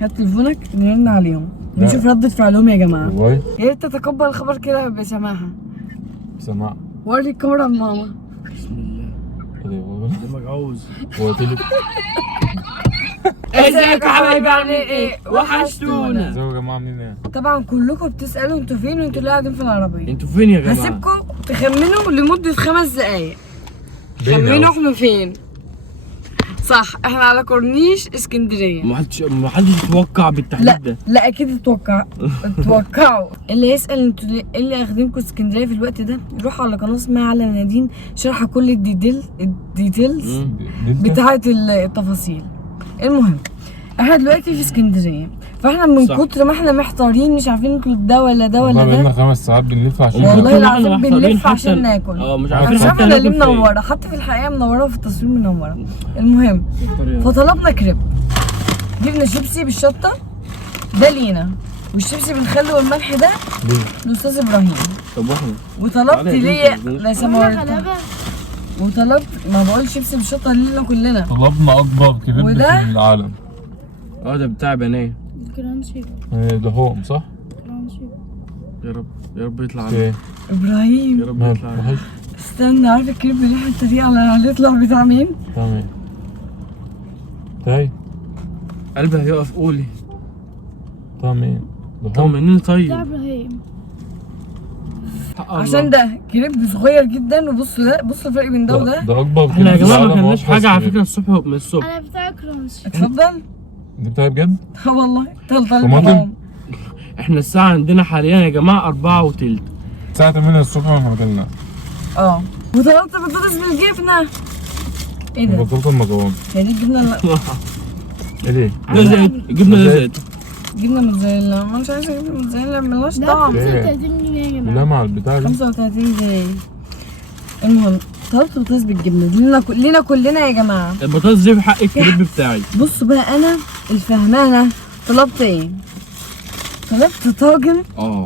هات تليفونك نرن عليهم ونشوف ردة فعلهم يا جماعة. والله يا ريت تتقبل الخبر كده بسماحة. سماع. وري الكاميرا لماما. بسم الله. دمك عاوز. هو تليفون. ازيك يا حبايبي عاملين ايه؟ وحشتونا. ازيكم يا جماعه عاملين ايه؟ طبعا كلكم بتسألوا انتوا فين وانتوا اللي قاعدين في العربية. انتوا فين يا جماعه؟ هسيبكم تخمنوا لمدة 5 دقايق. خمنوا احنا فين؟ صح، احنا على كورنيش اسكندرية. ما حدش يتوقع بالتحديد ده. لا اكيد اتوقعوا. اللي يسأل انتوا ايه اللي اخدينكم اسكندرية في الوقت ده، روحوا على قناة اسمها على نادين شرح كل الديتيلز بتاعة التفاصيل. المهم احنا دلوقتي في اسكندرية، فاحنا من كتر ما احنا محتارين مش عارفين نطلع ده ولا ده ولا ده. بقالنا 5 ساعات بنلف عشان والله العظيم بنلف عشان ناكل. مش عارفين احنا ليه منورة، حتى في الحقيقة منورة وفي التصوير منورة. المهم فطلبنا كريب، جبنا شيبسي بالشطة ده لينا، والشيبسي بالخل والملح ده للاستاذ ابراهيم. طب واحنا وطلبت ليا ليس وطلبت ما بقول شيبسي بالشطة لينا كلنا. طلبنا اكبر كريب في العالم. ده بتاع بنات كرانشي. ده هوم صح؟ كرانشي. يا رب يطلع ايه ابراهيم يا رب يطلع. استنى، عارف الكريب اللي احنا الطريقة على هيطلع بتاع مين؟ تمام. طيب قلبي هيقف قولي. تمام. طمنيني طيب. ده ابراهيم. عشان ده كريب صغير جدا، وبص ده، بص الفرق بين ده وده. ده اكبر كريب. احنا يا جماعه ما كلناش حاجه على فكره الصبح من الصبح. انا بتاع كرانشي. اتفضل. دي بتاعي بجد؟ والله طماطم. احنا الساعه عندنا حاليا يا جماعه 4:03. الساعة 8 الصبح ما اكلنا. وطلبت بطاطس بالجبنة. ايه ده؟ بطلت المكرونة. هي دي الجبنة لا. ايه دي؟ ده زيت، جبنه زيت. جبنة موتزاريلا، ما مش عايزة جبنة موتزاريلا ملهاش ده طعم. 35 جنيه يا جماعه. لا مع البتاع دي 35 جنيه. المهم طلبت بطاطس بالجبنة دي لينا كلنا يا جماعة. البطاطس دي في حق الكريب بتاعي. بصوا بقى انا الفهمانة طلبت ايه؟ طلبت طاجن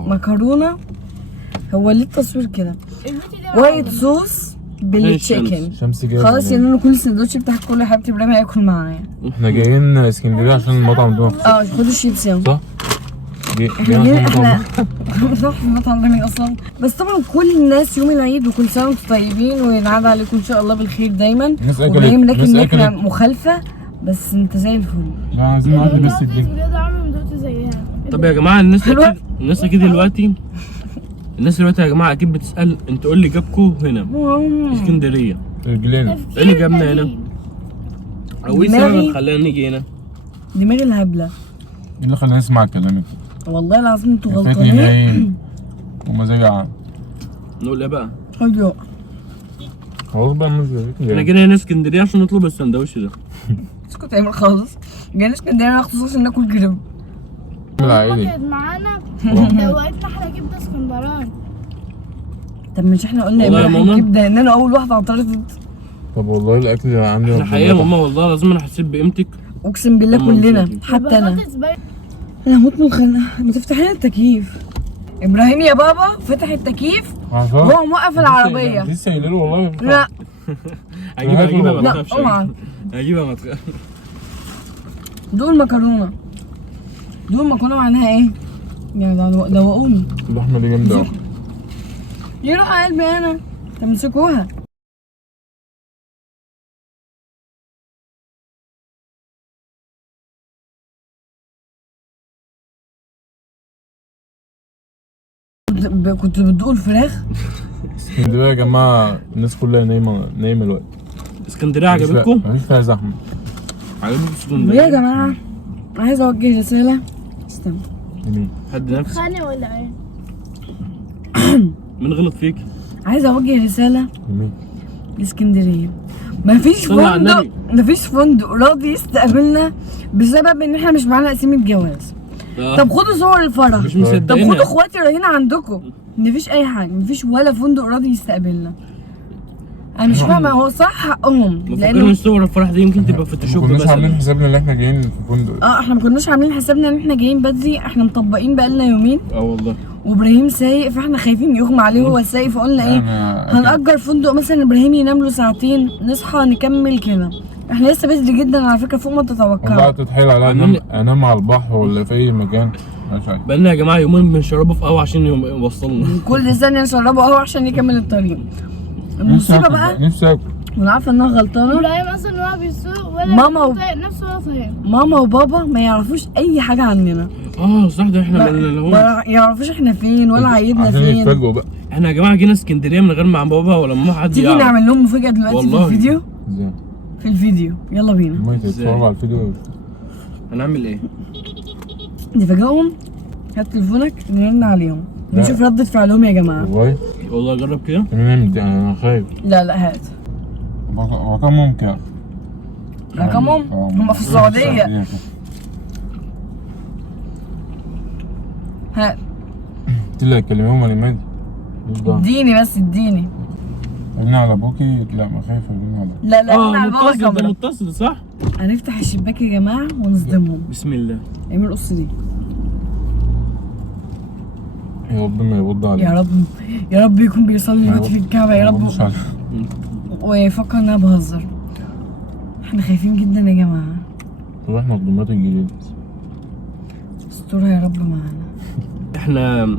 مكرونة. هو ليه التصوير كده؟ وايت صوص بالتشيكن. شمس جايه خلاص يا نونو، كل السندوتش بتاعك كله يا حبيبتي، ابراهيم هياكل معايا. احنا جايين اسكندريه عشان المطعم ده. خدوا الشيبسي اهو. صح؟ احنا بنروح في المطعم ده مين اصلا؟ بس طبعا كل الناس يوم العيد وكل سنه وانتم طيبين وينعاد عليكم ان شاء الله بالخير دايما. وابراهيم لكن احنا مخالفه، بس انت زي الفل. لا عايزين نعدي بس الدنيا. بجد عمري ما دقت زيها. طب يا جماعه الناس اكيد دلوقتي يا جماعه اكيد بتسال انتوا ايه اللي جابكم هنا اسكندريه؟ رجلينا. ايه اللي جابنا هنا؟ او ايه السبب اللي خلانا نيجي هنا؟ دماغي الهبله. ايه اللي خلاني اسمع كلامك؟ والله العظيم انتوا فاتني غلطانين. نايم ومزاجي عام. نقول ايه بقى؟ خدوا. خلاص بقى مش احنا جينا هنا اسكندريه عشان نطلب السندوتش ده. اسكت يا خالص. جايين اسكندريه خصوصا عشان ناكل كريب. العائلي. كانت معانا دوقتنا احلى كبده اسكندراني. طب مش احنا قلنا يبقى كبده ان انا اول واحده اعترضت؟ طب والله الاكل عندي احنا حقيقه ماما والله لازم انا حسيت بقيمتك. اقسم بالله كلنا حتى انا. انا هموت من الخنقه. ما تفتحي لنا التكييف. ابراهيم يا بابا فتح التكييف وهو موقف العربيه. لسه قايل له والله. لا هجيبها ما تخافش. هجيبها ما تخافش. دول مكرونه معناها ايه؟ يعني دوقوني. اللحمه دي جامده قوي. يروح على قلبي انا. تمسكوها. كنت بتدوقوا الفراخ؟ اسكندريه يا جماعه الناس كلها نايمه الوقت. اسكندريه عجبتكم؟ مفيش فيها زحمه. عجبتكم اسكندريه؟ يا جماعه عايزه اوجه رساله. استنى. حد نفسك؟ خاني ولا ايه؟ مين غلط فيك؟ عايزه اوجه رساله لاسكندريه. مفيش فندق راضي يستقبلنا بسبب ان احنا مش معانا اسامي جواز. طب خدوا صور الفرح. مش مصدقين. طب خدوا اخواتي رايحين عندكم. مفيش اي حاجه، مفيش ولا فندق راضي يستقبلنا. انا مش فاهمه، هو صح حقهم لانه صور الفرح دي يمكن تبقى فوتوشوب بس. ما كناش عاملين حسابنا ان احنا جايين في فندق. احنا ما كناش عاملين حسابنا ان احنا جايين بدري، احنا مطبقين بقالنا يومين. والله. وابراهيم سايق فاحنا خايفين يغمى عليه وهو سايق، فقلنا ايه هنأجر فندق مثلا ابراهيم ينام له ساعتين نصحى نكمل كده. احنا لسه بدري جدا على فكره فوق ما والله تتوقعوا. تتحايل عليا انام على البحر ولا في اي مكان مش عارف. بقالنا يا جماعه يومين بنشربوا في قهوه عشان يوصلنا. كل ثانيه نشربه قهوه عشان يكمل الطريق. المصيبه بقى نفسي اكل. وانا عارفه انها غلطانه. ابراهيم اصلا هو بيسوق ولا ماما طايق نفسه ولا طايق. ماما وبابا ما يعرفوش اي حاجه عننا. صح، ده احنا ما يعرفوش احنا فين ولا عيدنا عشان فين. يتفاجئوا بقى. احنا يا جماعه جينا اسكندريه من غير ما بابا ولا ماما حد تيجي يعرف. نعمل لهم مفاجاه دلوقتي والله. في الفيديو. ازاي؟ في الفيديو يلا بينا ما يتفرجوا على الفيديو. هنعمل ايه؟ نفاجئهم. هات تليفونك نرن عليهم لا. نشوف ردة فعلهم يا جماعه. والله جرب كده. انا خايف. لا هات رقم ممكن. رقمهم هم في السعوديه. هات قلت لك كلميهم ولا مادي. اديني بس اديني. قلنا على ابوكي. لا ما خايف قلنا على. لا احنا على بابا متصل، ده كاميرا. متصل صح؟ هنفتح الشباك يا جماعه ونصدمهم. بسم الله. اعمل القص دي يا رب ما يرد عليك. يا رب. يا رب يكون بيصلي دلوقتي في الكعبه يا رب. ويفكر ان انا بهزر. احنا خايفين جدا يا جماعه. طب احنا الضمات الجديد. استرها يا رب معانا. احنا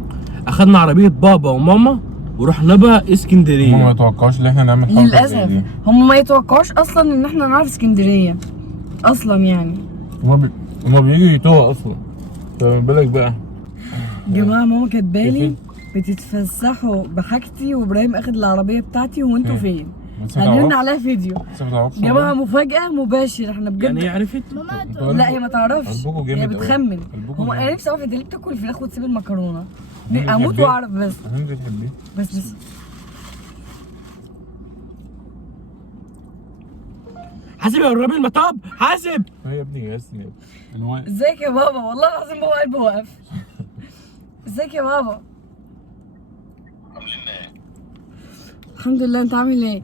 اخدنا عربيه بابا وماما ورحنا بقى اسكندريه. هم ما يتوقعوش ان احنا نعمل حاجه زي للاسف دي. هم ما يتوقعوش اصلا ان احنا نعرف اسكندريه اصلا يعني. هما بييجوا يتوه اصلا. فما بالك بقى. يا جماعه ماما كاتبالي بتتفسحوا بحاجتي وابراهيم اخد العربيه بتاعتي وانتوا فين؟ هنرن عليها فيديو. يا جماعه مفاجاه مباشر احنا بجد. يعني هي عرفت؟ ماما لا هي ما تعرفش. هي بتخمن. هم انا نفسي اعرف انت ليه بتاكل الفراخ وتسيب المكرونه؟ مين اموت بتحبيه؟ واعرف بس. عشان بتحبيه. بس حاسب يا قرب المطب، حاسب. يا ابني يا ابني. ازيك يا بابا؟ والله العظيم بابا قلبه واقف. ازيك يا بابا؟ الحمد لله. انت عامل ايه؟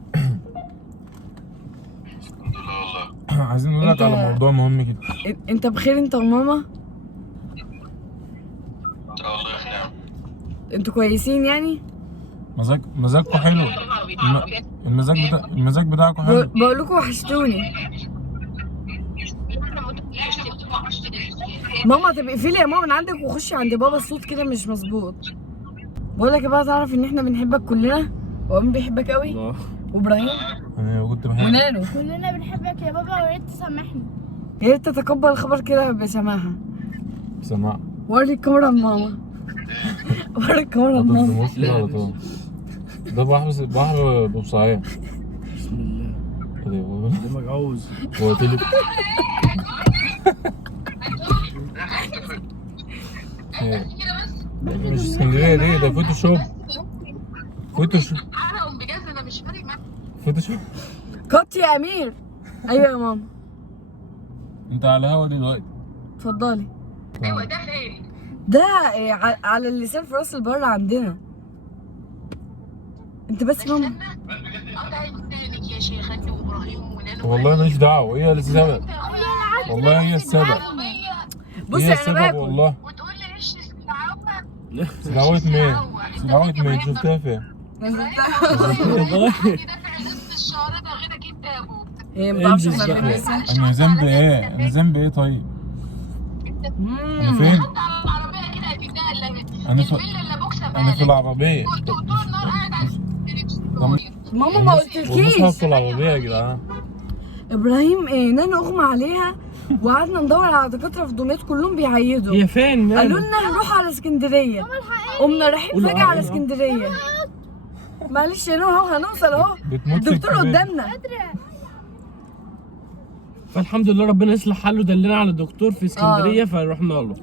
عايزين نقول لك على موضوع مهم كده. انت بخير انت وماما؟ الله يخليك. انتوا كويسين يعني؟ مزاجكم حلو. المزاج بتاعكم حلو. بقول لكم وحشتوني. ماما تبقي اقفلي يا ماما من عندك وخشي عند بابا، الصوت كده مش مظبوط. بقول لك بقى تعرف ان احنا بنحبك كلنا وامي بيحبك قوي وابراهيم انا كنت بحب. ونانو. كلنا بنحبك يا بابا ويا ريت تسامحني. يا ريت تتقبل الخبر كده بسماحه. سماع. وري الكاميرا لماما. وري الكاميرا لماما. ده بحر بورسعيد. بسم الله. دمك عاوز. هو تلي. مش اسكندريه دي، ده فوتوشوب. فوتوشوب. كات يا امير. ايوه يا ماما. انت على الهوا دلوقتي. اتفضلي. ايوه ده فين؟ ده على اللسان في راس البر عندنا. انت بس ماما. قدامك يا شيخ انت وابراهيم ونانو. والله ماليش دعوه، هي السبب. والله هي السبب. بص هي انا السبب باكل. والله. وتقول لي ليش سلعوه؟ سلعوة مين؟ سلعوة مين؟ شفتها فين؟ الشهر ده غيرك انت يا ابو. هي ما تعرفش احنا فين لسه. انا ذنبي ايه؟ انا ذنبي ايه طيب؟ انا فين؟ على العربيه كده هتبدا انا في الفيلا اللي بوكسه انا في العربيه. كنت طول النهار قاعد على التلفزيون. ماما ما والمصحف قلتلكيش. في العربيه يا جدعان. ابراهيم نانو اغمى عليها وقعدنا ندور على دكاتره في دمياط كلهم بيعيدوا. هي فين؟ قالوا لنا هنروح على اسكندريه. قمنا رايحين فجاه على اسكندريه. معلش يا نور اهو هنوصل اهو. بتموت في الدكتور الكبير. قدامنا. فالحمد لله ربنا يصلح حاله، دلنا على دكتور في اسكندريه فرحنا له.